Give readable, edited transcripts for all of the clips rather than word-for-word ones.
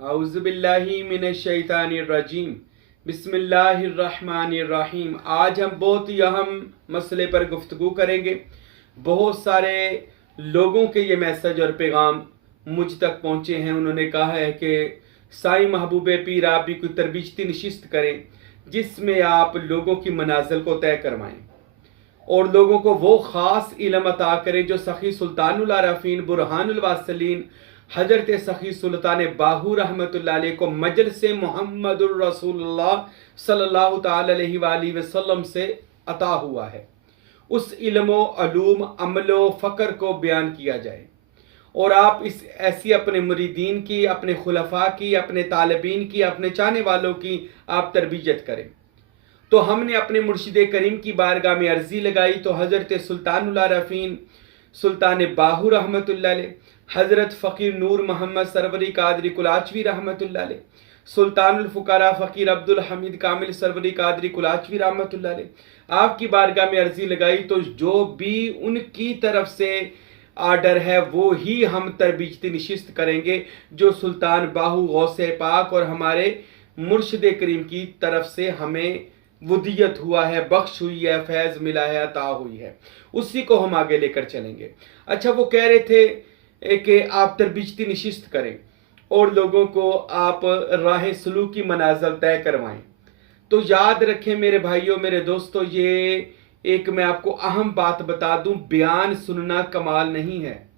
औज़ुबिल्लाहि मिनश्शैतानिर्रजीम। बिस्मिल्लाहिर्रहमानिर्रहीम। आज हम बहुत ही अहम मसले पर गुफ्तगू करेंगे। बहुत सारे लोगों के ये मैसेज और पैगाम मुझ तक पहुँचे हैं। उन्होंने कहा है कि साईं महबूब पीर आप भी कोई तरबियती नशिस्त करें जिसमें आप लोगों की मनाजिल को तय करवाएं और लोगों को वो ख़ास इल्म अता करें जो सखी सुल्तानुल आरफीन बुरहानुल वासिलीन हजरत सखी सुल्तान बाहू रहमतुल्लाह अलैह को मजलिस मुहम्मदुर रसूलुल्लाह सल्लल्लाहु ताला अलैहि वसल्लम से अता हुआ है। उस इल्म अलूम अमलो फ़क्र को बयान किया जाए और आप इस ऐसी अपने मुरीदीन की, अपने खुलफा की, अपने तालिबीन की, अपने चाहने वालों की आप तरबियत करें। तो हमने अपने मुर्शिद करीम की बारगाह में अर्जी लगाई तो हज़रत सुल्तानुल आरफीन सुल्तान बाहू रहमतुल्लाह अलैह, हज़रत फ़कीर नूर मोहम्मद सरवरी कादरी कुलाचवी रहमतुल्लाह अलैह, सुल्तानुल फ़ुक़रा फ़कीर अब्दुल हमीद कामिल सरवरी कादरी कुलाचवी रहमतुल्लाह अलैह आपकी बारगाह में अर्जी लगाई तो जो भी उनकी तरफ से आर्डर है वो ही हम तरबियती नशिस्त करेंगे जो सुल्तान बाहू गौसे पाक और हमारे मुर्शिद करीम की तरफ से हमें वुदियत हुआ है, बख्श हुई है, फैज़ मिला है, अता हुई है, उसी को हम आगे लेकर चलेंगे। अच्छा, वो कह रहे थे कि आप तरबियती नशिस्त करें और लोगों को आप राह सलूक की मनाज़िल तय करवाएं। तो याद रखें मेरे भाइयों, मेरे दोस्तों, ये एक मैं आपको अहम बात बता दूं, बयान सुनना कमाल नहीं है।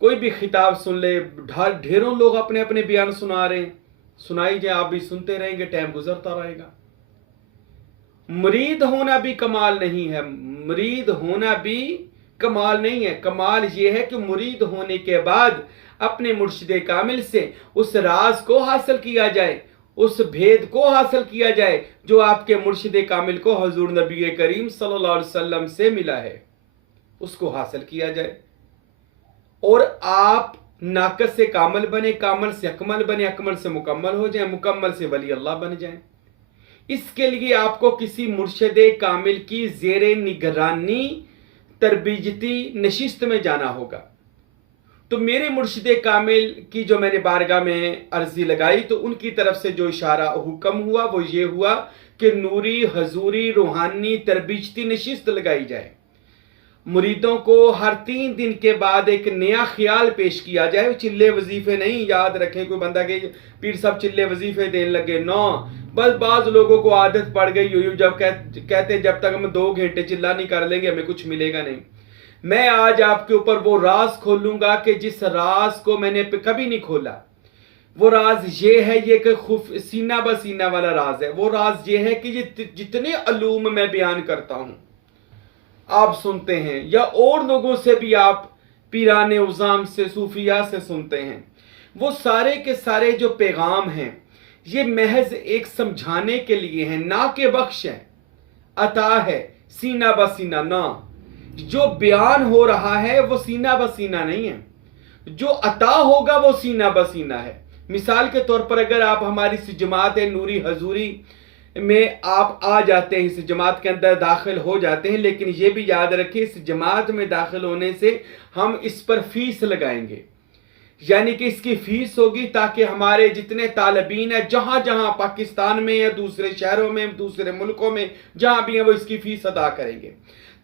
कोई भी खिताब सुन ले, ढेरों लोग अपने अपने बयान सुना रहे हैं, सुनाई जाए, आप भी सुनते रहेंगे, टाइम गुजरता रहेगा। मुरीद होना भी कमाल नहीं है, मुरीद होना भी कमाल नहीं है। कमाल ये है कि मुरीद होने के बाद अपने मुर्शिद कामिल से उस राज को हासिल किया जाए, उस भेद को हासिल किया जाए जो आपके मुर्शिद कामिल को हजूर नबी करीम सल्लल्लाहु अलैहि वसल्लम से मिला है, उसको हासिल किया जाए और आप नाकस से कामल बने, कामल से अकमल बने, अकमल से मुकम्मल हो जाए, मुकम्मल से वली अल्लाह बन जाए। इसके लिए आपको किसी मुर्शिद कामिल की ज़ेरे निगरानी तरबियती नशिस्त में जाना होगा। तो मेरे मुर्शिद कामिल की जो मैंने बारगाह में अर्जी लगाई तो उनकी तरफ से जो इशारा हुक्म हुआ वो ये हुआ कि नूरी हजूरी रूहानी तरबियती नशिस्त लगाई जाए। मुरीदों को हर 3 दिन के बाद एक नया ख्याल पेश किया जाए। चिल्ले वजीफे नहीं, याद रखें कोई बंदा के पीर साहब चिल्ले वजीफे देने लगे, नो, बस बाज लोगों को आदत पड़ गई यूं जब कहते जब तक हम 2 घंटे चिल्ला नहीं कर लेंगे हमें कुछ मिलेगा नहीं। मैं आज आपके ऊपर वो राज खोलूंगा कि जिस राज को मैंने कभी नहीं खोला। वो राज ये है, ये कि सीना ब सीना वाला राज है। वो राज ये है कि ये जितने अलूम मैं बयान करता हूं आप सुनते हैं या और लोगों से भी आप पीराने उज़ाम से, सूफिया से सुनते हैं, वो सारे के सारे जो पैगाम हैं ये महज एक समझाने के लिए हैं, ना के बख्श है, अता है, सीना ब सीना ना। जो बयान हो रहा है वो सीना ब सीना नहीं है, जो अता होगा वो सीना ब सीना है। मिसाल के तौर पर अगर आप हमारी इस जमात नूरी हजूरी में आप आ जाते हैं, इस जमात के अंदर दाखिल हो जाते हैं, लेकिन ये भी याद रखें इस जमात में दाखिल होने से हम इस पर फीस लगाएंगे, यानी कि इसकी फीस होगी ताकि हमारे जितने तालिबीन हैं जहां जहां पाकिस्तान में या दूसरे शहरों में, दूसरे मुल्कों में जहां भी हैं, वो इसकी फीस अदा करेंगे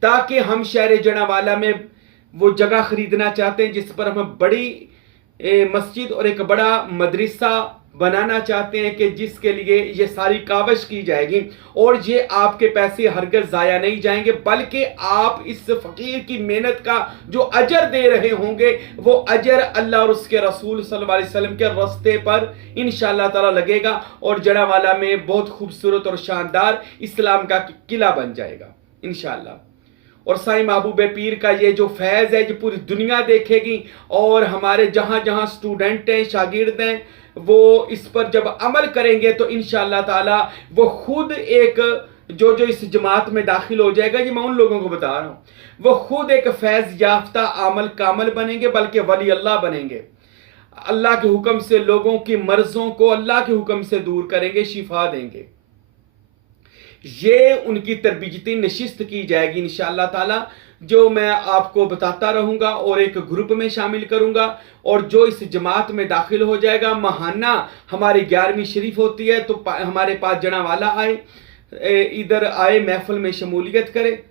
ताकि हम शहर जनावाला में वो जगह खरीदना चाहते हैं जिस पर हम बड़ी मस्जिद और एक बड़ा मदरसा बनाना चाहते हैं कि जिसके लिए ये सारी कावश की जाएगी और ये आपके पैसे हरगिज़ ज़ाया नहीं जाएंगे, बल्कि आप इस फ़कीर की मेहनत का जो अजर दे रहे होंगे वो अजर अल्लाह और उसके रसूल सल्लल्लाहु अलैहि वसल्लम के रास्ते पर इंशाअल्लाह ताला लगेगा और जनावाला में बहुत खूबसूरत और शानदार इस्लाम का किला बन जाएगा इंशाअल्लाह। और साईं महबूब पीर का ये जो फैज़ है ये पूरी दुनिया देखेगी और हमारे जहाँ जहाँ स्टूडेंट हैं, शागिर्द हैं, वो इस पर जब अमल करेंगे तो इंशाअल्लाह ताला वो खुद एक जो इस जमात में दाखिल हो जाएगा, ये मैं उन लोगों को बता रहा हूँ, वो खुद एक फैज़ याफ्ता आमल कामल बनेंगे, बल्कि वली अल्लाह बनेंगे। अल्लाह के हुक्म से लोगों की मर्ज़ों को अल्लाह के हुक्म से दूर करेंगे, शिफा देंगे। ये उनकी तरबियती नशिस्त की जाएगी इंशाअल्लाह ताला। जो मैं आपको बताता रहूंगा और एक ग्रुप में शामिल करूंगा। और जो इस जमात में दाखिल हो जाएगा, महाना हमारी 11वीं शरीफ होती है, तो हमारे पास जनावाला आए, इधर आए, महफिल में शमूलियत करे।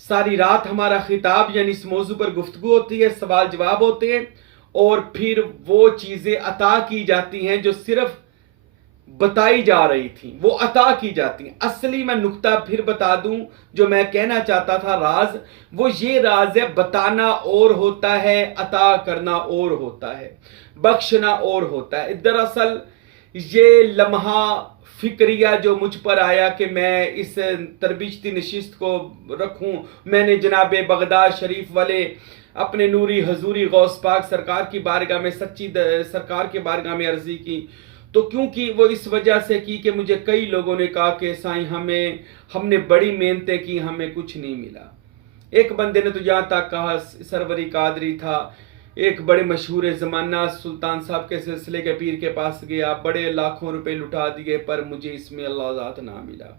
सारी रात हमारा खिताब यानी इस मौजू पर गुफ्तगू होती है, सवाल जवाब होते हैं, और फिर वो चीजें अता की जाती हैं जो सिर्फ बताई जा रही थी, वो अता की जाती हैं। असली मैं नुक्ता फिर बता दूं, जो मैं कहना चाहता था राज, वो ये राज है, बताना और होता है, अता करना और होता है, बख्शना और होता है। दरअसल ये लम्हा फिक्रिया जो मुझ पर आया कि मैं इस तरबियती नशिस्त को रखूं, मैंने जनाब बगदाद शरीफ वाले अपने नूरी हजूरी गौस पाक सरकार की बारगाह में, सच्ची सरकार के बारगाह में अर्जी की। तो क्योंकि वो इस वजह से की कि मुझे कई लोगों ने कहा कि साईं हमने बड़ी मेहनतें की, हमें कुछ नहीं मिला। एक बंदे ने तो यहाँ तक कहा, सरवरी कादरी था, एक बड़े मशहूर ज़माना सुल्तान साहब के सिलसिले के पीर के पास गया, बड़े लाखों रुपए लुटा दिए, पर मुझे इसमें अल्लाह ज़ात ना मिला।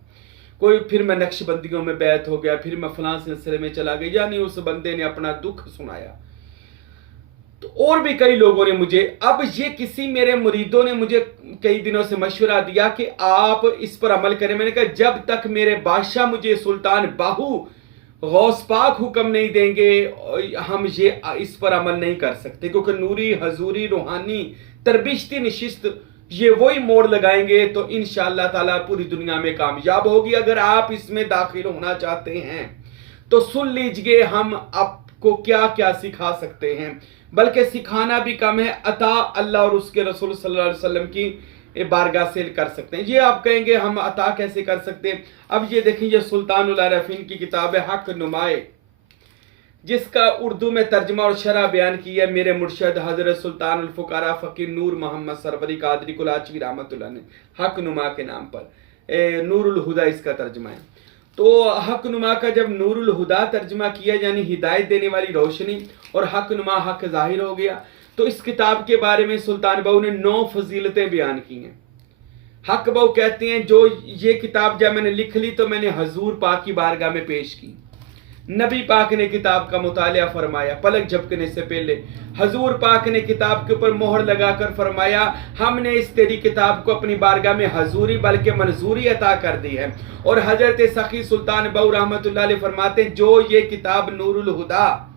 कोई फिर मैं नक्शबंदियों में बैत हो गया, फिर मैं फलां सिलसिले में चला गया, यानी उस बंदे ने अपना दुख सुनाया। तो और भी कई लोगों ने मुझे, अब ये किसी मेरे मुरीदों ने मुझे कई दिनों से मशवरा दिया कि आप इस पर अमल करें। मैंने कहा जब तक मेरे बादशाह मुझे सुल्तान बाहू गौस पाक हुक्म नहीं देंगे, हम ये इस पर अमल नहीं कर सकते, क्योंकि नूरी हजूरी रूहानी तरबियती नशिस्त ये वही मोड़ लगाएंगे तो इंशाअल्लाह ताला पूरी दुनिया में कामयाब होगी। अगर आप इसमें दाखिल होना चाहते हैं तो सुन लीजिए, हम आपको क्या क्या सिखा सकते हैं, बल्कि सिखाना भी कम है, अता अल्लाह और उसके रसूल सल्लल्लाहु अलैहि वसल्लम की बारगाह से कर सकते हैं। ये आप कहेंगे हम अता कैसे कर सकते हैं? अब ये देखें, ये सुल्तानुल आरिफीन की किताब है हक नुमाए, जिसका उर्दू में तर्जमा और शरह बयान किया है मेरे मुर्शद हजरत सुल्तान अल फुकारा फकीर नूर मोहम्मद सरवरी कादरी कुलाचवी रहमतुल्लाह ने, हक नुमा के नाम पर नूरुल हुदा इसका तर्जमा है। तो हक नुमा का जब नूरुल हुदा तर्जमा किया, यानी हिदायत देने वाली रोशनी, और हक नुमा हक जाहिर हो गया, तो इस किताब के बारे में सुल्तान बहू ने 9 फजीलतें बयान की हैं। हक बहू कहते हैं, जो ये किताब जब मैंने लिख ली तो मैंने हजूर पाक की बारगाह में पेश की। नबी पाक ने किताब का मुतालिया फरमाया, पलक झपकने से पहले हजूर पाक ने किताब के ऊपर मोहर लगाकर फरमाया, हमने इस तेरी किताब को अपनी बारगाह में हजूरी बल्कि मंजूरी अता कर दी है। और हजरत सखी सुल्तान बहू रहमतुल्लाह अलैह फरमाते हैं, जो ये किताब नूरुल हुदा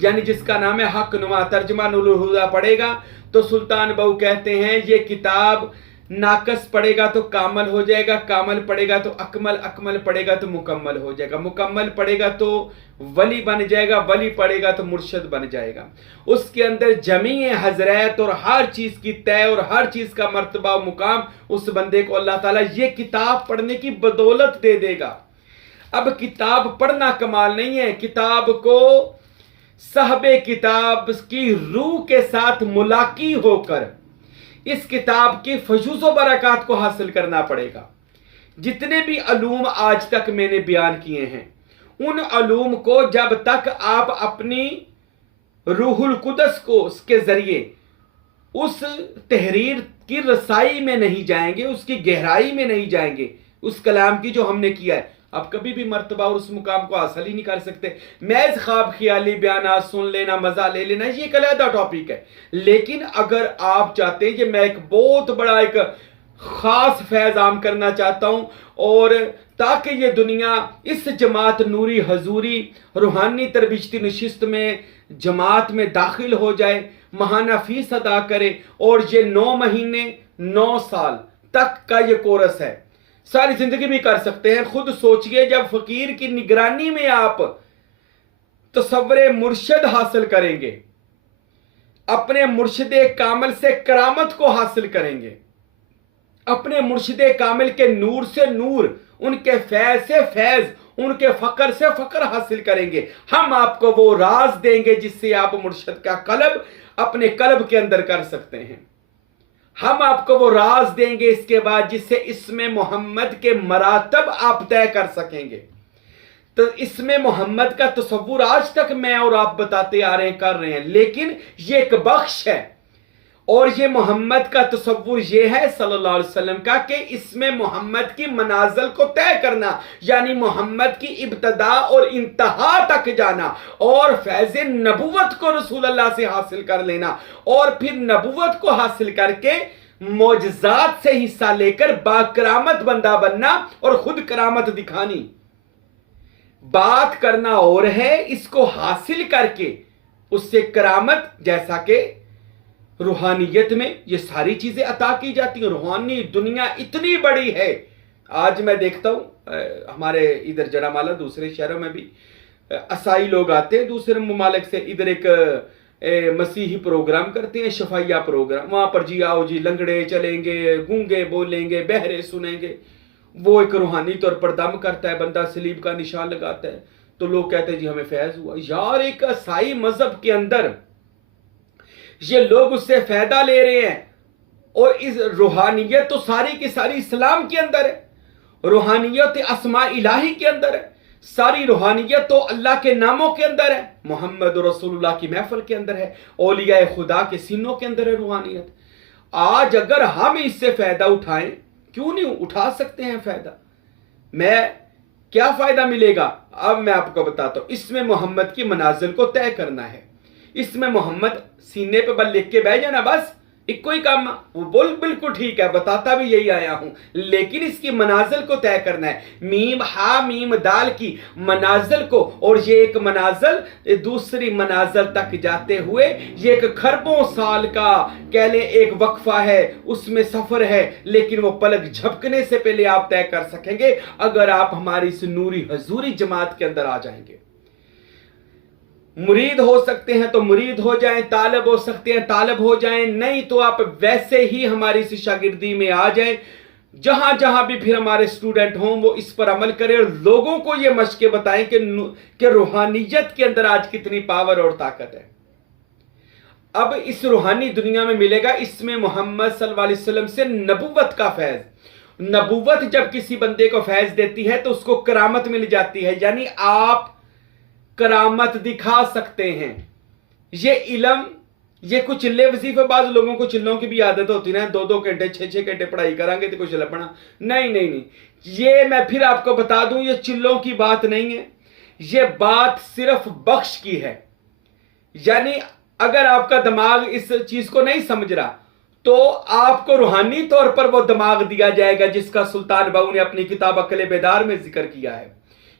यानी जिसका नाम है हक नुमा, तर्जमा नूरुल हुदा पढ़ेगा, तो सुल्तान बहू कहते हैं ये किताब नाकस पड़ेगा तो कामल हो जाएगा, कामल पड़ेगा तो अकमल, अकमल पड़ेगा तो मुकम्मल हो जाएगा, मुकम्मल पड़ेगा तो वली बन जाएगा, वली पड़ेगा तो मुर्शद बन जाएगा। उसके अंदर जमी हजरत और हर चीज की तय और हर चीज का मर्तबा मुकाम उस बंदे को अल्लाह ताला ये किताब पढ़ने की बदौलत दे देगा। अब किताब पढ़ना कमाल नहीं है, किताब को साहबे किताब की रूह के साथ मुलाकी होकर इस किताब की फजूज़ो बरकत को हासिल करना पड़ेगा। जितने भी अलूम आज तक मैंने बयान किए हैं, उन अलूम को जब तक आप अपनी रूहुल कुदस को उसके जरिए उस तहरीर की रसाई में नहीं जाएंगे, उसकी गहराई में नहीं जाएंगे, उस कलाम की जो हमने किया है, आप कभी भी मर्तबा और उस मुकाम को हासिल ही नहीं कर सकते। महज ख्वाब ख्याली बयाना सुन लेना, मजा ले लेना, ये एक अलग टॉपिक है। लेकिन अगर आप चाहते हैं कि मैं एक बहुत बड़ा एक खास फैज आम करना चाहता हूं, और ताकि ये दुनिया इस जमात नूरी हजूरी रूहानी तरबियती नशिस्त में जमात में दाखिल हो जाए, महाना फीस अदा करे, और ये 9 महीने 9 साल तक का ये कोर्स है, सारी जिंदगी भी कर सकते हैं। खुद सोचिए, जब फकीर की निगरानी में आप तसव्वुरे मुर्शद हासिल करेंगे, अपने मुर्शिदे कामिल से करामत को हासिल करेंगे, अपने मुर्शिदे कामिल के नूर से नूर, उनके फैज से फैज, उनके फकर से फकर हासिल करेंगे। हम आपको वो राज देंगे जिससे आप मुर्शिद का कल्ब अपने कल्ब के अंदर कर सकते हैं। हम आपको वो राज देंगे इसके बाद जिससे इसमें मोहम्मद के मरातब आप तय कर सकेंगे। तो इसमें मोहम्मद का तसव्वुर आज तक मैं और आप बताते आ रहे हैं, कर रहे हैं, लेकिन ये एक बख्श है, और ये मोहम्मद का तसव्वुर ये है सल्लल्लाहु अलैहि वसल्लम का कि इसमें मोहम्मद की मनाजिल को तय करना, यानी मोहम्मद की इब्तदा और इंतहा तक जाना और फैज़ नबुवत को रसूल अल्लाह से हासिल कर लेना और फिर नबुवत को हासिल करके मौजज़ात से हिस्सा लेकर बाकरामत बंदा बनना और खुद करामत दिखानी। बात करना और है, इसको हासिल करके उससे करामत, जैसा कि रूहानियत में ये सारी चीजें अता की जाती हैं। रूहानी दुनिया इतनी बड़ी है। आज मैं देखता हूं हमारे इधर जड़ामाला, दूसरे शहरों में भी असाई लोग आते हैं दूसरे ममालिक से, इधर एक मसीही प्रोग्राम करते हैं, शफाइया प्रोग्राम। वहां पर जी आओ जी, लंगड़े चलेंगे, गूंगे बोलेंगे, बहरे सुनेंगे। वो एक रूहानी तौर पर दम करता है, बंदा सलीब का निशान लगाता है, तो लोग कहते हैं जी हमें फैज हुआ। यार, एक असाई मजहब के अंदर ये लोग उससे फायदा ले रहे हैं और इस रूहानियत तो सारी की सारी इस्लाम के अंदर है। रूहानियत अस्मा इलाही के अंदर है। सारी रूहानियत तो अल्लाह के नामों के अंदर है, मोहम्मद रसूलुल्लाह की महफिल के अंदर है, औलिया खुदा के सीनों के अंदर है रूहानियत। आज अगर हम इससे फायदा उठाएं, क्यों नहीं उठा सकते हैं फायदा? क्या फायदा मिलेगा? अब मैं आपको बताता हूं। इसमें मोहम्मद की मनाजिल को तय करना है। इसमें मोहम्मद सीने पे बल लिख के बह जाना, बस इको ही काम। वो बोल बिल्कुल ठीक है, बताता भी यही आया हूं, लेकिन इसकी मनाजिल को तय करना है। मीम हा मीम दाल की मनाजिल को, और ये एक मनाजिल दूसरी मनाजिल तक जाते हुए ये एक खरबों साल का कह ले एक वक्फा है, उसमें सफर है, लेकिन वो पलक झपकने से पहले आप तय कर सकेंगे अगर आप हमारी इस नूरी हजूरी जमात के अंदर आ जाएंगे। मुरीद हो सकते हैं तो मुरीद हो जाएं, तालब हो सकते हैं तालब हो जाएं, नहीं तो आप वैसे ही हमारी इस शागिर्दी में आ जाएं। जहां जहां भी फिर हमारे स्टूडेंट हों वो इस पर अमल करें और लोगों को ये मशके बताएं कि रूहानियत के अंदर आज कितनी पावर और ताकत है। अब इस रूहानी दुनिया में मिलेगा, इसमें मोहम्मद सल्लल्लाहु अलैहि वसल्लम से नबुवत का फैज। नबुवत जब किसी बंदे को फैज देती है तो उसको करामत मिल जाती है, यानी आप करामत दिखा सकते हैं। ये इल्म, ये कुछ चिल्ले वजीफेबाज लोगों को, चिल्लों की भी आदत होती है ना, 2-2 घंटे 6-6 घंटे पढ़ाई करांगे तो कुछ लपना नहीं। ये मैं फिर आपको बता दूं, ये चिल्लों की बात नहीं है, ये बात सिर्फ बख्श की है। यानी अगर आपका दिमाग इस चीज को नहीं समझ रहा तो आपको रूहानी तौर पर वो दिमाग दिया जाएगा जिसका सुल्तान बाहू ने अपनी किताब अक्ल बेदार में जिक्र किया है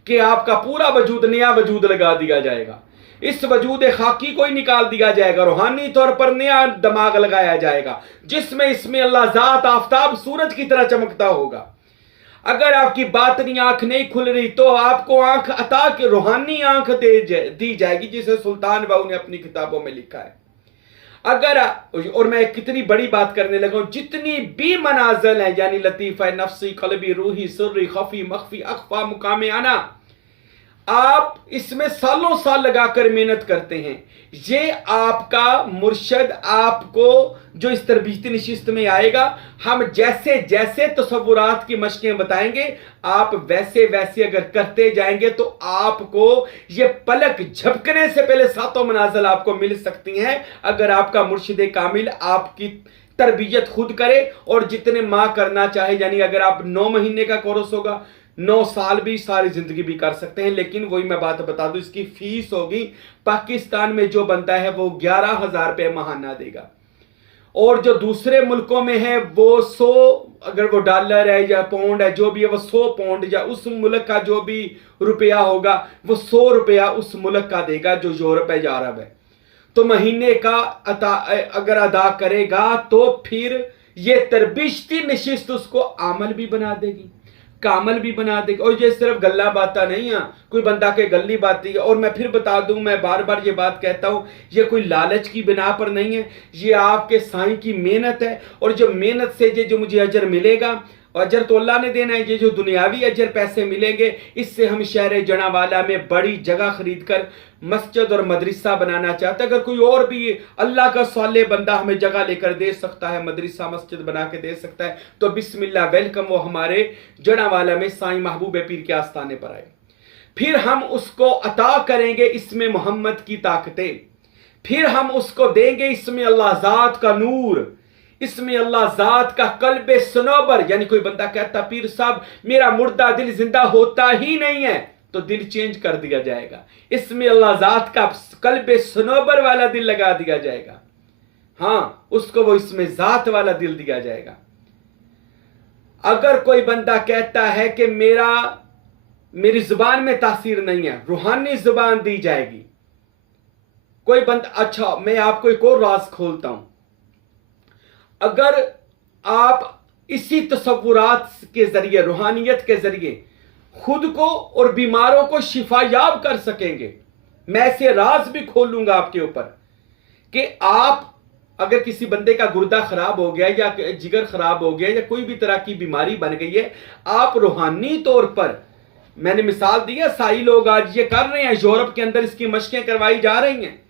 कि आपका पूरा वजूद, नया वजूद लगा दिया जाएगा। इस वजूद खाकी को ही निकाल दिया जाएगा, रूहानी तौर पर नया दिमाग लगाया जाएगा जिसमें इसमें अल्लाह जात आफ्ताब सूरज की तरह चमकता होगा। अगर आपकी बातनी आंख नहीं खुल रही तो आपको आंख अता के रूहानी आंख दी जाएगी, जिसे सुल्तान बाहू ने अपनी किताबों में लिखा है। अगर और मैं कितनी बड़ी बात करने लगा हूं, जितनी भी मनाजिल है, यानी लतीफ़ा नफ्सी, कल्बी, रूही, सुर्री, खफी, मख्फी, अख्फा, मुकाम आना, आप इसमें सालों साल लगाकर मेहनत करते हैं। ये आपका मुर्शद आपको जो इस तरबीती नशिस्त में आएगा, हम जैसे जैसे तसव्वुरात की मशकें बताएंगे, आप वैसे वैसे अगर करते जाएंगे तो आपको ये पलक झपकने से पहले 7 मनाजिल आपको मिल सकती हैं, अगर आपका मुर्शिद कामिल आपकी तरबियत खुद करे और जितने माह करना चाहे। यानी अगर आप 9 महीने का कोर्स होगा, 9 साल भी, सारी जिंदगी भी कर सकते हैं। लेकिन वही मैं बात बता दूं, इसकी फीस होगी, पाकिस्तान में जो बनता है वो 11,000 रुपये महाना देगा, और जो दूसरे मुल्कों में है वो 100, अगर वो डॉलर है या पाउंड है जो भी है, वो 100 पाउंड या उस मुल्क का जो भी रुपया होगा वो 100 रुपया उस मुल्क का देगा जो यूरोप है या अरब है। तो महीने का अगर अदा करेगा तो फिर ये तरबिश्ती नशिस्त उसको आमल भी बना देगी, कामल भी बना देगी। और ये सिर्फ गल्ला बाता नहीं है, कोई बंदा के गल्ली बाती है। और मैं फिर बता दूं, मैं बार बार ये बात कहता हूं, ये कोई लालच की बिना पर नहीं है, ये आपके साईं की मेहनत है। और जो मेहनत से ये जो मुझे अजर मिलेगा, अजर तो अल्लाह ने देना है, ये जो दुनियावी अजर पैसे मिलेंगे, इससे हम शहर जनावाला में बड़ी जगह खरीद कर मस्जिद और मदरसा बनाना चाहते हैं। अगर कोई और भी अल्लाह का साले बंदा हमें जगह लेकर दे सकता है, मदरसा मस्जिद बना के दे सकता है, तो बिस्मिल्लाह, वेलकम, वो हमारे जनावाला में साईं महबूब पीर के आस्थाने पर आए। फिर हम उसको अता करेंगे इसमें मोहम्मद की ताकतें, फिर हम उसको देंगे इसमें अल्लाह ज़ात का नूर, इसमें अल्लाह ज़ात का कल्बे सनोबर। यानी कोई बंदा कहता पीर साहब मेरा मुर्दा दिल जिंदा होता ही नहीं है, तो दिल चेंज कर दिया जाएगा, इसमें अल्लाह ज़ात का कल्बे सनोबर वाला दिल लगा दिया जाएगा। हाँ, उसको वो इसमें ज़ात वाला दिल दिया जाएगा। अगर कोई बंदा कहता है कि मेरी जुबान में तासीर नहीं है, रूहानी जुबान दी जाएगी। कोई बंदा, अच्छा मैं आपको एक और राज खोलता हूं, अगर आप इसी तसव्वुरात के जरिए, रूहानियत के जरिए खुद को और बीमारों को शिफायाब कर सकेंगे, मैं ऐसे राज भी खोलूंगा आपके ऊपर कि आप अगर किसी बंदे का गुर्दा खराब हो गया या जिगर खराब हो गया या कोई भी तरह की बीमारी बन गई है, आप रूहानी तौर पर, मैंने मिसाल दी है, साई लोग आज ये कर रहे हैं, यूरोप के अंदर इसकी मशकें करवाई जा रही हैं,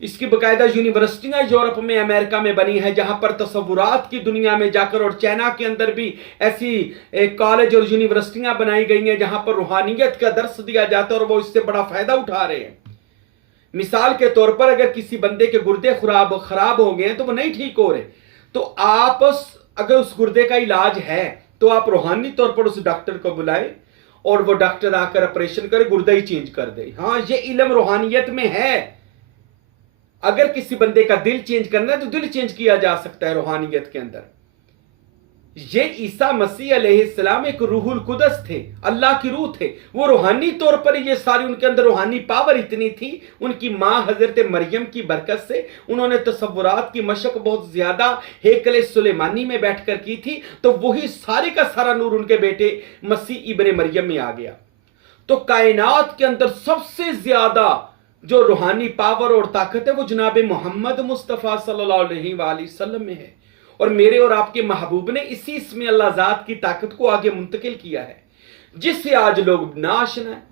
इसकी बाकायदा यूनिवर्सिटियां यूरोप में, अमेरिका में बनी है, जहां पर तसव्वुरात की दुनिया में जाकर, और चाइना के अंदर भी ऐसी कॉलेज और यूनिवर्सिटियां बनाई गई हैं जहां पर रूहानियत का दर्स दिया जाता है और वो इससे बड़ा फायदा उठा रहे हैं। मिसाल के तौर पर अगर किसी बंदे के गुर्दे खराब हो गए हैं तो वो नहीं ठीक हो रहे, तो आप अगर उस गुर्दे का इलाज है तो आप रूहानी तौर पर उस डॉक्टर को बुलाए और वो डॉक्टर आकर ऑपरेशन करे, गुर्दा ही चेंज कर दे। हाँ, ये इल्म रूहानियत में है। अगर किसी बंदे का दिल चेंज करना है तो दिल चेंज किया जा सकता है रूहानियत के अंदर। ये ईसा मसीह अलैहिस्सलाम एक रूहुल कुदस थे, अल्लाह की रूह थे, वो रूहानी तौर पर ये सारी, उनके अंदर रूहानी पावर इतनी थी, उनकी मां हजरत मरियम की बरकत से उन्होंने तसव्वुरात की मशक बहुत ज्यादा हेकले सुलेमानी में बैठकर की थी, तो वही सारे का सारा नूर उनके बेटे मसीह इब्ने मरियम में आ गया। तो कायनात के अंदर सबसे ज्यादा जो रूहानी पावर और ताकत है वो जनाब मोहम्मद मुस्तफ़ा सल्लल्लाहु अलैहि वसल्लम में है, और मेरे और आपके महबूब ने इसी इसमें अल्लाह ज़ात की ताकत को आगे मुंतकिल किया है, जिससे आज लोग नाशना है।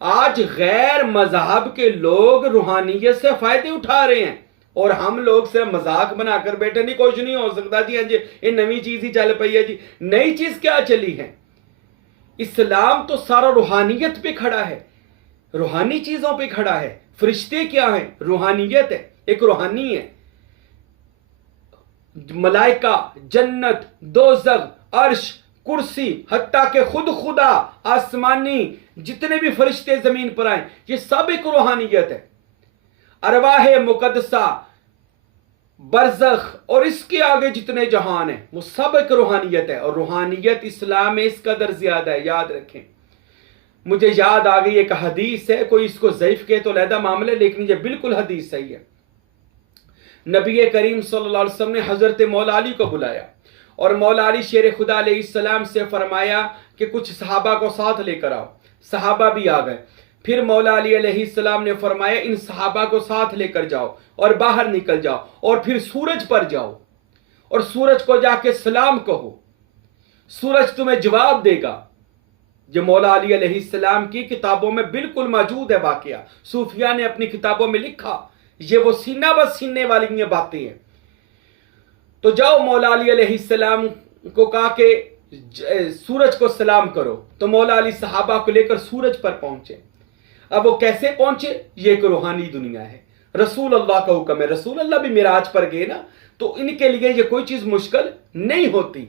आज गैर मजहब के लोग रूहानियत से फायदे उठा रहे हैं और हम लोग सिर्फ मजाक बनाकर बैठे, नहीं कुछ नहीं हो सकता जी, जी ये नई चीज ही चल पई है जी। नई चीज क्या चली है? इस्लाम तो सारा रूहानियत पे खड़ा है, रूहानी चीजों पे खड़ा है। फरिश्ते क्या है? रूहानियत है, एक रूहानी है। मलाइका, जन्नत, दोज़ख, अर्श, कुर्सी, हत्ता के खुद खुदा, आसमानी जितने भी फरिश्ते जमीन पर आए, ये सब एक रूहानियत है। अरवाह मुकद्दसा, बरज़ख और इसके आगे जितने जहान है वो सब एक रूहानियत है, और रूहानियत इस्लाम में इस कदर ज्यादा है, याद रखें। मुझे याद आ गई एक हदीस है, कोई इसको ज़ईफ के तो लहदा मामला, लेकिन ये बिल्कुल हदीस सही है। नबी करीम सल्लल्लाहु अलैहि वसल्लम ने हजरत मौला अली को बुलाया और मौला अली शेर खुदा अलैहिस्सलाम से फरमाया कि कुछ सहाबा को साथ लेकर आओ। सहाबा भी आ गए। फिर मौला अली अलैहिस्सलाम ने फरमाया इन सहाबा को साथ लेकर जाओ और बाहर निकल जाओ और फिर सूरज पर जाओ और सूरज को जाके सलाम कहो, सूरज तुम्हें जवाब देगा। जो मौला अली अलैहिस्सलाम की किताबों में बिल्कुल मौजूद है वाकया, सूफिया ने अपनी किताबों में लिखा, ये वो सीना ब सीने वाली ये बातें हैं। तो जाओ, मौला अली अलैहिस्सलाम को कहा कि सूरज को सलाम करो, तो मौला अली सहाबा को लेकर सूरज पर पहुंचे। अब वो कैसे पहुंचे? ये एक रूहानी दुनिया है, रसूल अल्लाह का हुक्म है। रसूल अल्लाह भी मिराज पर गए ना, तो इनके लिए ये कोई चीज मुश्किल नहीं होती।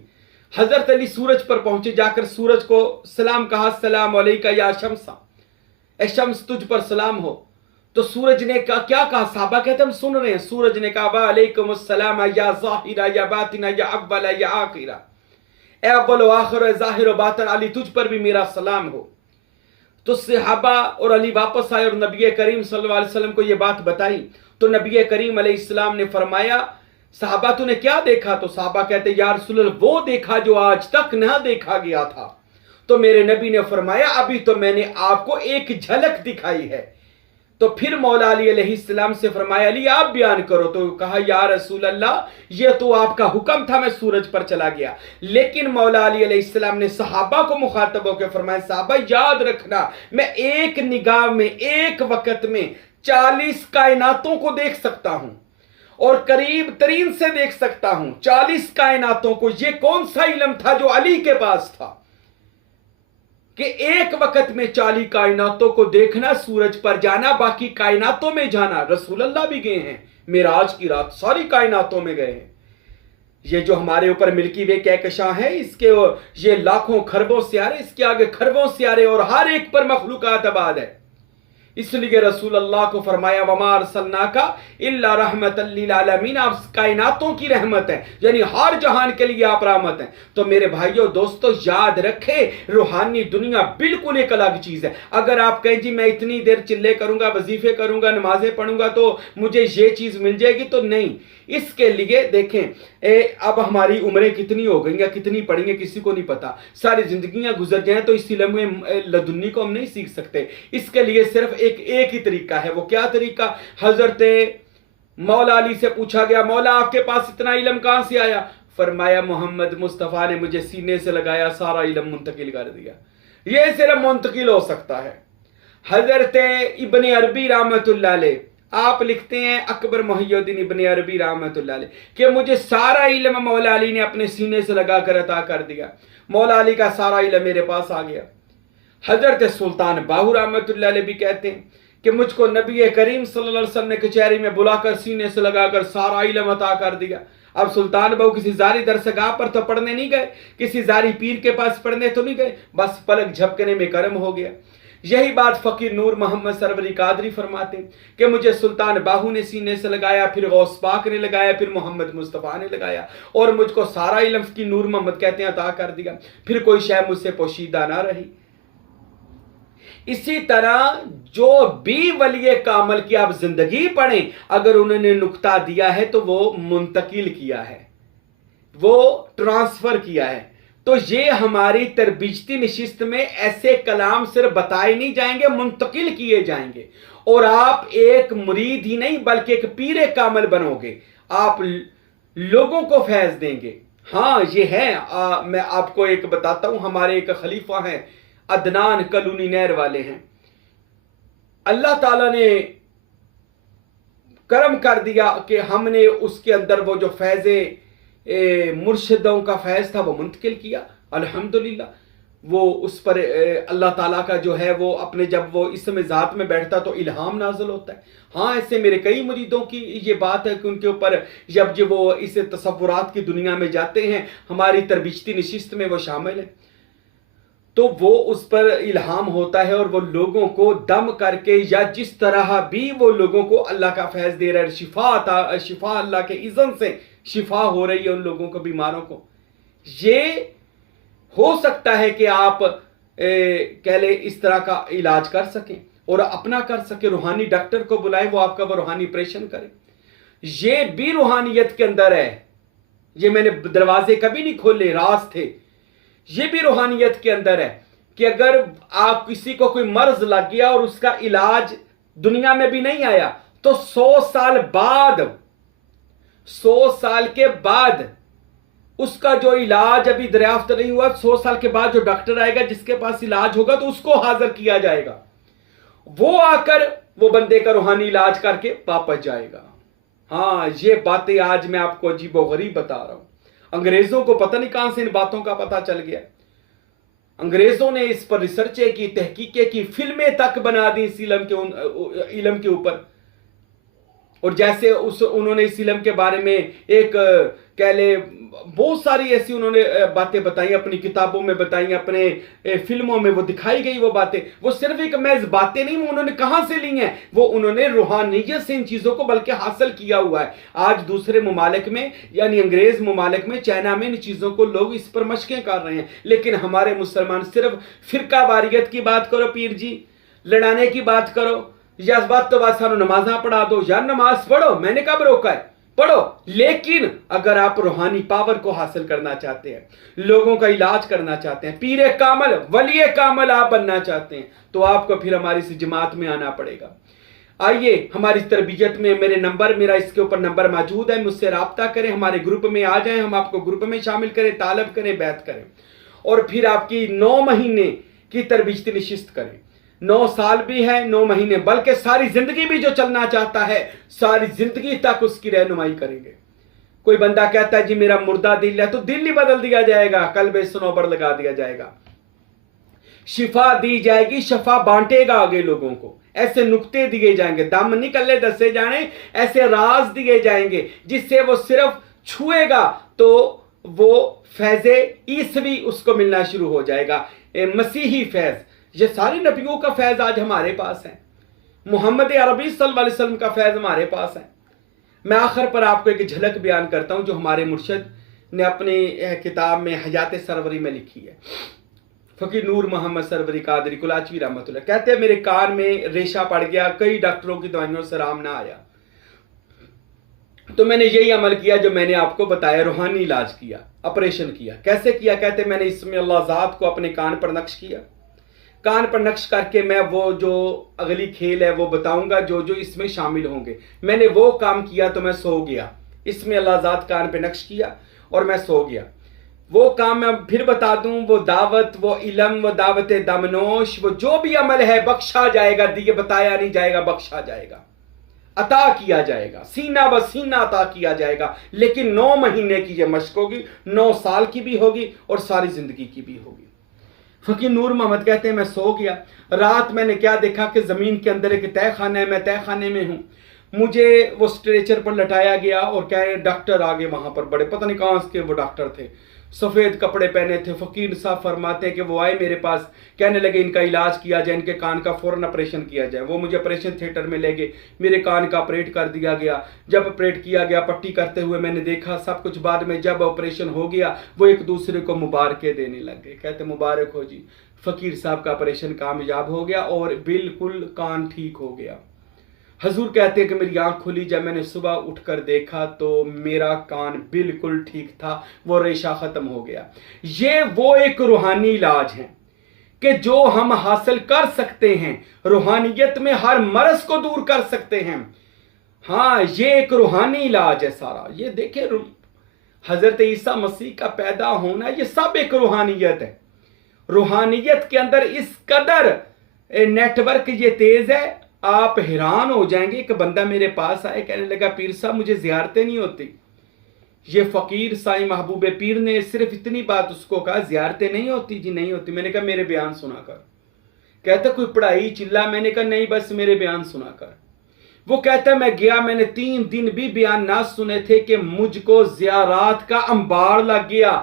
हजरत अली सूरज पर पहुंचे, जाकर सूरज को सलाम कहा, सलाम अलैका या शम्सा, ए शम्स तुझ पर सलाम हो। तो सूरज ने कहा, क्या कहा? साहबा कहते हम सुन रहे हैं। सूरज ने कहा, वालेकुम अस्सलाम या ज़ाहिरा या बातिना या अव्वला या आखिरा, ए अव्वल व आखिर व ज़ाहिर व बातिन, अली तुझ पर भी मेरा सलाम हो। तो सहाबा और अली वापस आए और नबी करीम सल्लल्लाहु अलैहि वसल्लम को यह बात बताई। तो नबी करीम अलैहिस्सलाम ने फरमाया, साहबा तूने क्या देखा? तो साहबा कहते, या रसूल अल्लाह वो देखा जो आज तक ना देखा गया था। तो मेरे नबी ने फरमाया, अभी तो मैंने आपको एक झलक दिखाई है। तो फिर मौला अली अलैहिस्सलाम से फरमाया, अली आप बयान करो। तो कहा, या रसूल अल्लाह ये तो आपका हुक्म था, मैं सूरज पर चला गया। लेकिन मौला अली अलैहिस्सलाम ने सहाबा को मुखातब होकर फरमाया, साहबा याद रखना, मैं एक निगाह में एक वक्त में 40 कायनातों को देख सकता हूं और करीब तरीन से देख सकता हूं 40 कायनातों को। ये कौन सा इल्म था जो अली के पास था कि एक वक्त में 40 कायनातों को देखना, सूरज पर जाना, बाकी कायनातों में जाना। रसूल अल्लाह भी गए हैं मिराज की रात, सारी कायनातों में गए हैं। ये जो हमारे ऊपर मिल्की वे कहकशां है, इसके ये लाखों खरबों सियारे, इसके आगे खरबों सियारे और हर एक पर मखलूकात आबाद है। इसलिए रसूल अल्लाह को फरमाया वमा अरसलनाका इल्ला रहमतल लिल आलमीन, आप कायनातों की रहमत है, यानी हर जहान के लिए आप रहमत हैं। तो मेरे भाइयों दोस्तों याद रखें, रूहानी दुनिया बिल्कुल एक अलग चीज है। अगर आप कहें जी मैं इतनी देर चिल्ले करूंगा, वजीफे करूंगा, नमाजें पढ़ूंगा तो मुझे ये चीज मिल जाएगी, तो नहीं। इसके लिए देखें अब हमारी उम्रें कितनी हो गई या कितनी पड़ी हैं किसी को नहीं पता, सारी जिंदगियां गुजर जाएं तो इस इल्म में लदुन्नी को हम नहीं सीख सकते। इसके लिए सिर्फ एक ही तरीका है। वो क्या तरीका? हजरत मौला अली से पूछा गया, मौला आपके पास इतना इल्म कहां से आया? फरमाया मोहम्मद मुस्तफ़ा ने मुझे सीने से लगाया, सारा इल्म मुंतकिल कर दिया। ये सिर्फ मुंतकिल हो सकता है। हजरत इब्ने अरबी रहमतुल्लाह अलैह, आप लिखते हैं अकबर मुहियुद्दीन इब्ने अरबी रहमतुल्लाह अलैह कि मुझे सारा इल्म मौला अली ने अपने सीने से लगाकर अता कर दिया। मौला अली का सारा इल्म मेरे पास आ गया। हजरत सुल्तान बाहू रहमतुल्लाह अलैह भी कहते हैं कि मुझको नबी करीम सल्लल्लाहु अलैहि वसल्लम ने कचहरी में बुलाकर सीने से लगाकर सारा इल्म अता कर दिया। अब सुल्तान बाहू किसी जारी दरसगाह पर तो पढ़ने नहीं गए, किसी जारी पीर के पास पढ़ने तो नहीं गए, बस पलक झपकने में कर्म हो गया। यही बात फकीर नूर मोहम्मद सरवरी कादरी फरमाते कि मुझे सुल्तान बाहू ने सीने से लगाया, फिर गौस पाक ने लगाया, फिर मोहम्मद मुस्तफ़ा ने लगाया और मुझको सारा इल्म की नूर मोहम्मद कहते हैं अता कर दिया। फिर कोई शय मुझसे पोशीदा ना रही। इसी तरह जो भी वली कामल की आप जिंदगी पढ़ें, अगर उन्होंने नुक्ता दिया है तो वो मुंतकिल किया है, वो ट्रांसफर किया है। तो ये हमारी तरबियती नशिस्त में ऐसे कलाम सिर्फ बताए नहीं जाएंगे, मुंतकिल किए जाएंगे और आप एक मुरीद ही नहीं बल्कि एक पीरे कामल बनोगे। आप लोगों को फैज देंगे। हाँ ये है, मैं आपको एक बताता हूं, हमारे एक खलीफा हैं अदनान कलूनी नहर वाले हैं। अल्लाह ताला ने करम कर दिया कि हमने उसके अंदर वो जो फैज़े मुर्शिदों का फैज़ था वो मुंतकिल किया। अल्हम्दुलिल्लाह वो उस पर अल्लाह ताला का जो है वो अपने, जब वो इसमें ज़ात में बैठता तो इल्हाम नाज़िल होता है। हाँ ऐसे मेरे कई मुरीदों की ये बात है कि उनके ऊपर जब वो इस तसव्वुरात की दुनिया में जाते हैं, हमारी तरबियती नशिस्त में वो शामिल है, तो वो उस पर इल्हाम होता है और वो लोगों को दम करके या जिस तरह भी वो लोगों को अल्लाह का फैज़ दे रहा है, शिफा अल्लाह के इज़्ज़त से शिफा हो रही है उन लोगों को, बीमारों को। ये हो सकता है कि आप कह ले इस तरह का इलाज कर सकें और अपना कर सके, रूहानी डॉक्टर को बुलाएं, वो आपका वो रूहानी ऑपरेशन करे। ये भी रूहानियत के अंदर है। ये मैंने दरवाजे कभी नहीं खोले, राज थे। ये भी रूहानियत के अंदर है कि अगर आप किसी को कोई मर्ज लग गया और उसका इलाज दुनिया में भी नहीं आया तो 100 साल के बाद उसका जो इलाज अभी दरियाफ्त नहीं हुआ, 100 साल के बाद जो डॉक्टर आएगा जिसके पास इलाज होगा तो उसको हाजिर किया जाएगा। वो आकर वो बंदे का रूहानी इलाज करके वापस जाएगा। हाँ ये बातें आज मैं आपको अजीबोगरीब बता रहा हूं। अंग्रेजों को पता नहीं कहां से इन बातों का पता चल गया। अंग्रेजों ने इस पर रिसर्चें की, तहकीकें की, फिल्में तक बना दी इस इल्म के ऊपर। और जैसे उन्होंने इस इल्म के बारे में एक कह ले बहुत सारी ऐसी उन्होंने बातें बताई, अपनी किताबों में बताई, अपने फिल्मों में वो दिखाई गई वो बातें। वो सिर्फ एक महज बातें नहीं, उन्होंने कहां से ली हैं, वो उन्होंने रूहानियत से इन चीजों को बल्कि हासिल किया हुआ है। आज दूसरे ममालिक में यानी अंग्रेज ममालिक में, चाइना में इन चीजों को लोग इस पर मशकें कर रहे हैं, लेकिन हमारे मुसलमान सिर्फ फिरका वारियत की बात करो, पीर जी लड़ाने की बात करो, या बात तो बात सारू नमाजा पढ़ा दो, या नमाज पढ़ो, मैंने कब रोका है, पढ़ो। लेकिन अगर आप रूहानी पावर को हासिल करना चाहते हैं, लोगों का इलाज करना चाहते हैं, पीरे कामल वली कामल आप बनना चाहते हैं, तो आपको फिर हमारी इस जमात में आना पड़ेगा। आइए हमारी तरबियत में मेरा इसके ऊपर नंबर मौजूद है, मुझसे राब्ता करें, हमारे ग्रुप में आ जाएं, हम आपको ग्रुप में शामिल करें, तालब करें, बैत करें और फिर आपकी 9 महीने की तरबियती नशिस्त करें। 9 साल भी है, 9 महीने, बल्कि सारी जिंदगी भी जो चलना चाहता है सारी जिंदगी तक उसकी रहनुमाई करेंगे। कोई बंदा कहता है जी मेरा मुर्दा दिल है, तो दिल ही बदल दिया जाएगा, कल्बे सनोबर लगा दिया जाएगा। शिफा दी जाएगी, शफा बांटेगा आगे लोगों को, ऐसे नुक्ते दिए जाएंगे, दम निकले दसे जाने, ऐसे राज दिए जाएंगे जिससे वो सिर्फ छुएगा तो वो फैज़े ईसवी उसको मिलना शुरू हो जाएगा, मसीही फैज़। ये सारे नबियों का फैज़ आज हमारे पास है, मोहम्मद अरबी सल्लल्लाहु अलैहि वसल्लम का फैज़ हमारे पास है। मैं आखिर पर आपको एक झलक बयान करता हूं जो हमारे मुर्शिद ने अपनी किताब में हयात सरवरी में लिखी है। फ़कीर नूर मोहम्मद सरवरी कादरी कुलाचवी रहमतुल्लाह कहते हैं, मेरे कान में रेशा पड़ गया, कई डॉक्टरों की दवाइयों से आराम ना आया, तो मैंने यही अमल किया जो मैंने आपको बताया, रूहानी इलाज किया, ऑपरेशन किया। कैसे किया? कहते मैंने इसमें अल्लाह ज़ात को अपने कान पर नक्श किया, कान पर नक्श करके मैं वो जो अगली खेल है वो बताऊंगा जो जो इसमें शामिल होंगे। मैंने वो काम किया तो मैं सो गया, इसमें अल्लाह ज़ात कान पे नक्श किया और मैं सो गया। वो काम मैं फिर बता दूं, वो दावत, वो इल्म, वो दावत दमनोश, वो जो भी अमल है बख्शा जाएगा, दिए बताया नहीं जाएगा, बख्शा जाएगा, अता किया जाएगा, सीना ब सीना अता किया जाएगा। लेकिन 9 महीने की ये मशक होगी, 9 साल की भी होगी और सारी जिंदगी की भी होगी। फ़कीर नूर मोहम्मद कहते हैं मैं सो गया, रात मैंने क्या देखा कि ज़मीन के अंदर एक तय खाना है, मैं तय खाने में हूँ, मुझे वो स्ट्रेचर पर लटाया गया और क्या है डॉक्टर आ गए वहाँ पर, बड़े पता नहीं कहाँ के वो डॉक्टर थे, सफ़ेद कपड़े पहने थे। फ़कीर साहब फरमाते हैं कि वो आए मेरे पास, कहने लगे इनका इलाज किया जाए, इनके कान का फ़ौरन ऑपरेशन किया जाए। वो मुझे ऑपरेशन थिएटर में ले गए, मेरे कान का ऑपरेट कर दिया गया। जब ऑपरेट किया गया, पट्टी करते हुए मैंने देखा सब कुछ। बाद में जब ऑपरेशन हो गया, वो एक दूसरे को मुबारकें देने लग गए, कहते मुबारक हो जी, फ़कीर साहब का ऑपरेशन कामयाब हो गया और बिल्कुल कान ठीक हो गया। हजूर कहते हैं कि मेरी आंख खुली, जब मैंने सुबह उठकर देखा तो मेरा कान बिल्कुल ठीक था, वो रेशा खत्म हो गया। ये वो एक रूहानी इलाज है कि जो हम हासिल कर सकते हैं, रूहानियत में हर मर्ज को दूर कर सकते हैं। हाँ, ये एक रूहानी इलाज है सारा। ये देखें, हजरत ईसा मसीह का पैदा होना, ये सब एक रूहानियत है। रूहानियत के अंदर इस कदर नेटवर्क ये तेज है, आप हैरान हो जाएंगे कि बंदा मेरे पास आए, कहने लगा पीर साहब मुझे ज़ियारतें नहीं होती। ये फ़कीर साईं महबूब पीर ने सिर्फ इतनी बात उसको कहा, ज़ियारतें नहीं होती जी, नहीं होती। मैंने कहा मेरे बयान सुना कर। कहता कोई पढ़ाई चिल्ला? मैंने कहा नहीं, बस मेरे बयान सुना कर। वो कहता मैं गया, मैंने 3 दिन भी बयान ना सुने थे कि मुझको ज़ियारात का अंबार लग गया।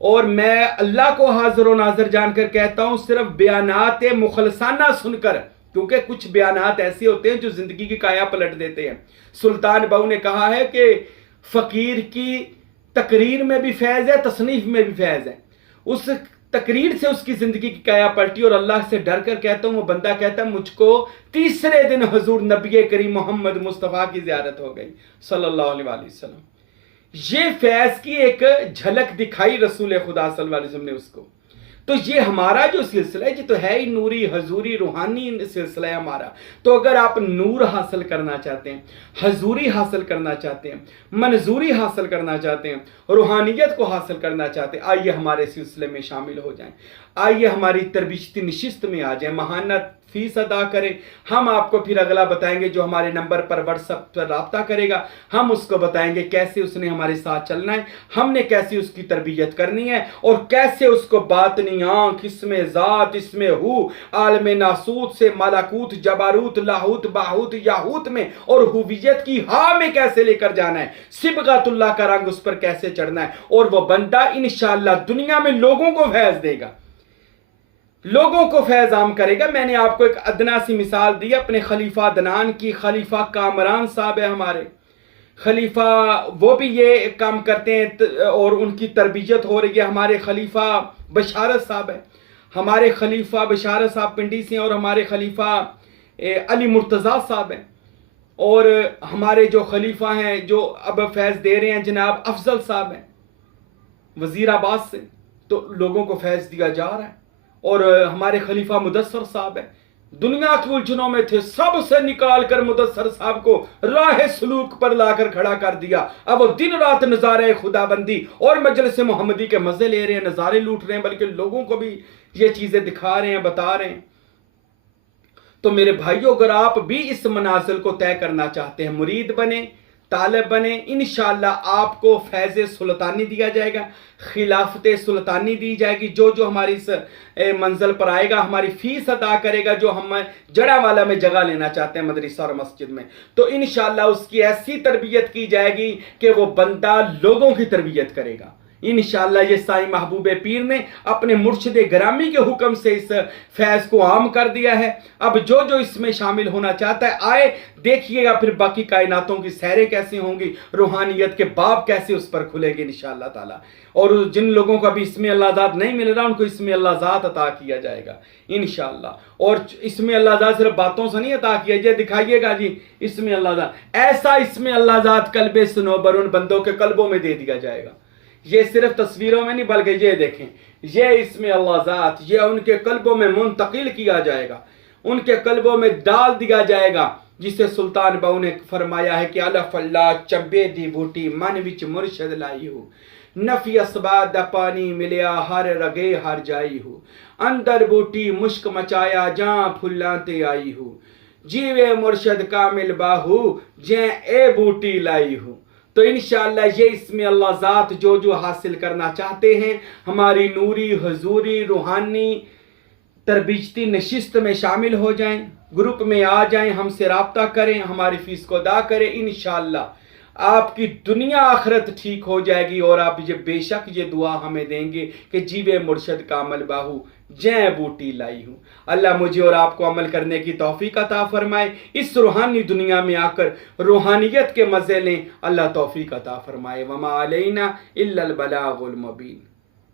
और मैं अल्लाह को हाजिर व नाज़िर जानकर कहता हूँ, सिर्फ बयानात मुखलसाना सुनकर, क्योंकि कुछ बयानात ऐसे होते हैं जो जिंदगी की काया पलट देते हैं। सुल्तान बहू ने कहा है कि फकीर की तकरीर में भी फैज़ है, तसनीफ में भी फैज़ है। उस तकरीर से उसकी जिंदगी की काया पलटी और अल्लाह से डर कर कहता हूँ, वो बंदा कहता है मुझको तीसरे दिन हुजूर नबी करीम मोहम्मद मुस्तफ़ा की ज़ियारत हो गई सल्लल्लाहु अलैहि वसल्लम। ये फैज़ की एक झलक दिखाई रसूल खुदा सल्लल्लाहु अलैहि वसल्लम ने उसको। तो ये हमारा जो सिलसिला है, ये तो है ही नूरी, हजूरी, रूहानी सिलसिला है हमारा। तो अगर आप नूर हासिल करना चाहते हैं, हजूरी हासिल करना चाहते हैं, मंजूरी हासिल करना चाहते हैं, रूहानियत को हासिल करना चाहते हैं, आइए हमारे सिलसिले में शामिल हो जाएं, आइए हमारी तरबियती नशिस्त में आ जाएं, महाना फीस अदा करें। हम आपको फिर अगला बताएंगे, जो हमारे नंबर पर व्हाट्सएप पर रब्ता करेगा, हम उसको बताएंगे कैसे उसने हमारे साथ चलना है, हमने कैसे उसकी तरबियत करनी है और कैसे उसको बातनी आंख, इसमें ज़ात, इसमें हु, आलम नासूत से मलाकूत, जबारूत, लाहूत, बाहूत, याहूत में और हुवियत की हा में कैसे लेकर जाना है, सिबगातुल्लाह का रंग उस पर कैसे चढ़ना है। और वह बंदा इंशाअल्लाह दुनिया में लोगों को फैज़ देगा, लोगों को फैज़ आम करेगा। मैंने आपको एक अदना सी मिसाल दी अपने खलीफा अदनान की। खलीफा कामरान साहब है हमारे खलीफा, वो भी ये काम करते हैं और उनकी तरबियत हो रही है। हमारे खलीफा बशारत साहब है, हमारे खलीफा बशारत साहब पिंडी से, और हमारे खलीफा अली मुर्तज़ा साहब हैं, और हमारे जो खलीफा हैं जो अब फैज़ दे रहे हैं जनाब अफजल साहब हैं वज़ीराबाद से। तो लोगों को फैज़ दिया जा रहा है। और हमारे खलीफा मुदस्सर साहब हैं, दुनिया की उलझनों में थे, सबसे निकाल कर मुदस्सर साहब को राह सलूक पर लाकर खड़ा कर दिया। अब वो दिन रात नज़ारे खुदाबंदी और मजलिस मोहम्मदी के मजे ले रहे हैं, नज़ारे लूट रहे हैं, बल्कि लोगों को भी ये चीजें दिखा रहे हैं, बता रहे हैं। तो मेरे भाइयों, अगर आप भी इस मनाजिल को तय करना चाहते हैं, मुरीद बने, तालब बने। इंशाअल्लाह आपको फैज़ सुल्तानी दिया जाएगा, खिलाफत सुल्तानी दी जाएगी। जो जो हमारी इस मंजिल पर आएगा, हमारी फ़ीस अदा करेगा, जो हम जड़ावाला में जगह लेना चाहते हैं मदरसा और मस्जिद में, तो इंशाअल्लाह उसकी ऐसी तरबियत की जाएगी कि वो बंदा लोगों की तरबियत करेगा। इंशाअल्लाह ये साईं महबूब पीर ने अपने मुर्शिद ग्रामी के हुक्म से इस फैज़ को आम कर दिया है। अब जो जो इसमें शामिल होना चाहता है आए, देखिएगा फिर बाकी कायनातों की सैरें कैसी होंगी, रूहानियत के बाब कैसे उस पर खुलेंगे इंशाअल्लाह ताला। और जिन लोगों को अभी इसमें अल्लाह ज़ात नहीं मिल रहा, उनको इसमें अल्लाह ज़ात अता किया जाएगा इंशाअल्लाह। और इसमें अल्लाह ज़ात सिर्फ बातों से नहीं अता किया जाए, दिखाइएगा जी इसमें अल्लाह ज़ात, ऐसा इसमें अल्लाह ज़ात कल्बे सुनोबर उन बंदों के कल्बों में दे दिया जाएगा। ये सिर्फ तस्वीरों में नहीं, बल्कि ये देखें, ये इसमें अल्लाह ज़ात ये उनके कल्बों में मुंतकिल किया जाएगा, उनके कल्बों में डाल दिया जाएगा। जिसे सुल्तान बाहू ने फरमाया है कि अल्लाह चंबे दी बूटी मन विच मुर्शद लाई हो, नफी असबाद पानी मिलिया हर रगे हर जाई हो, अंदर बूटी मुश्क मचाया जहां फुल्लाते आई हो, जीवे मुर्शद कामिल बाहू जे ए बूटी लाई हो। तो इंशाअल्लाह ये इसमें अल्लाह ज़ात जो जो हासिल करना चाहते हैं, हमारी नूरी हजूरी रूहानी तरबियती नशिस्त में शामिल हो जाएं, ग्रुप में आ जाएं, हमसे रब्ता करें, हमारी फीस को अदा करें। इंशाअल्लाह आपकी दुनिया आखिरत ठीक हो जाएगी। और आप ये बेशक ये दुआ हमें देंगे कि जीवे मुर्शद कामल बाहू जय बूटी लाई हूँ। अल्लाह मुझे और आपको अमल करने की तौफीक अता फरमाए, इस रूहानी दुनिया में आकर रूहानियत के मज़े लें, अल्लाह तौफीक अता फरमाए। वमा अलैना इल्लल बलागुल मुबीन।